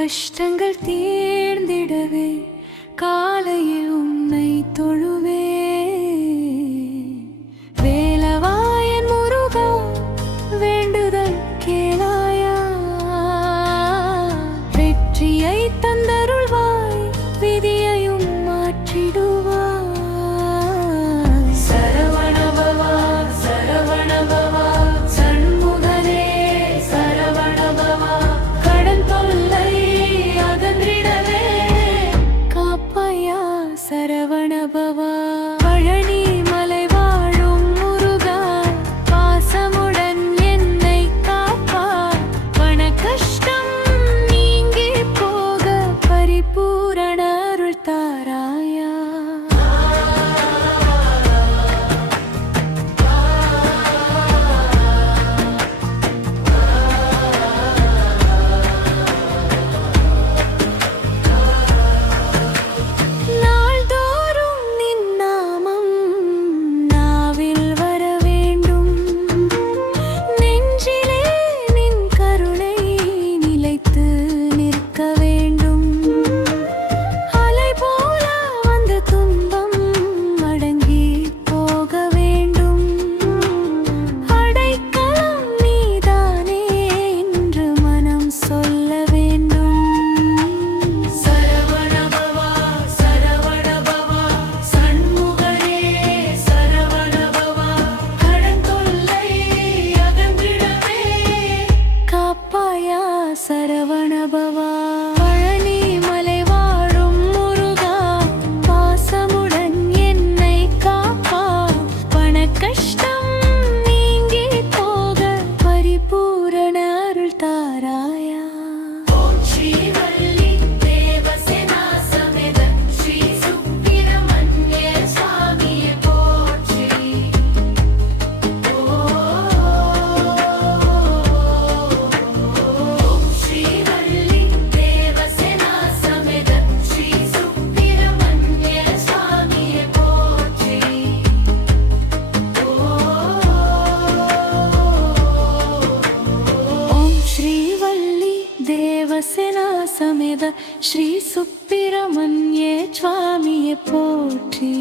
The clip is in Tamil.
கஷ்டங்கள் தீர்ந்திடவே காலையில் உன்னை தொழுவே. வேலவாயன் முருகா வேண்டுதல் கேளாயா, வெற்றியை தந்தருள்வாய் விதியையும் மாற்றிடுவாய். சரவணபவா சரவணபவா சண்முகனே சரவணபவா, கடன் தொல்லை அகன்றிடவே காப்பாயா சரவணபவா. பழனி மலை வாழும் முருகா பாசமுடன் என்னை காப்பாய், பண கஷ்டம் நீங்கி போக பரிபூரண அருள் தாராயா. நாள்தோறும் நின் நாமம் நாவில் வர வேண்டும், நெஞ்சிலே நின் கருணை நிலைத்து நிற்க வேண்டும். அலை போல வந்த துன்பம் அடங்கி போக வேண்டும், அடைக்கலம் நீதானே என்று மனம் சொல்ல வேண்டும். சரவணபவா சரவணபவா சண்முகனே சரவணபவா, கடன் தொல்லை அகன்றிடவே காப்பாயா சரவணபவா. பழனி மலை வாழும் முருகா பாசமுடன் என்னை காப்பாய், பண கஷ்டம் நீங்கி போக பரிபூரண அருள் தாராயா. ஓம் ஸ்ரீ வள்ளி தேவசேனா சமேத ஸ்ரீ சுப்பிரமணிய சுவாமியே போற்றி. ஓம் ஸ்ரீ வள்ளி தேவசேனா சமேத ஸ்ரீ சுப்பிரமணிய சுவாமியே போற்றி. ஓம் ஸ்ரீ வள்ளி தேவசேனா சமேத ஸ்ரீ சுப்பிரமணிய சுவாமியே போற்றி.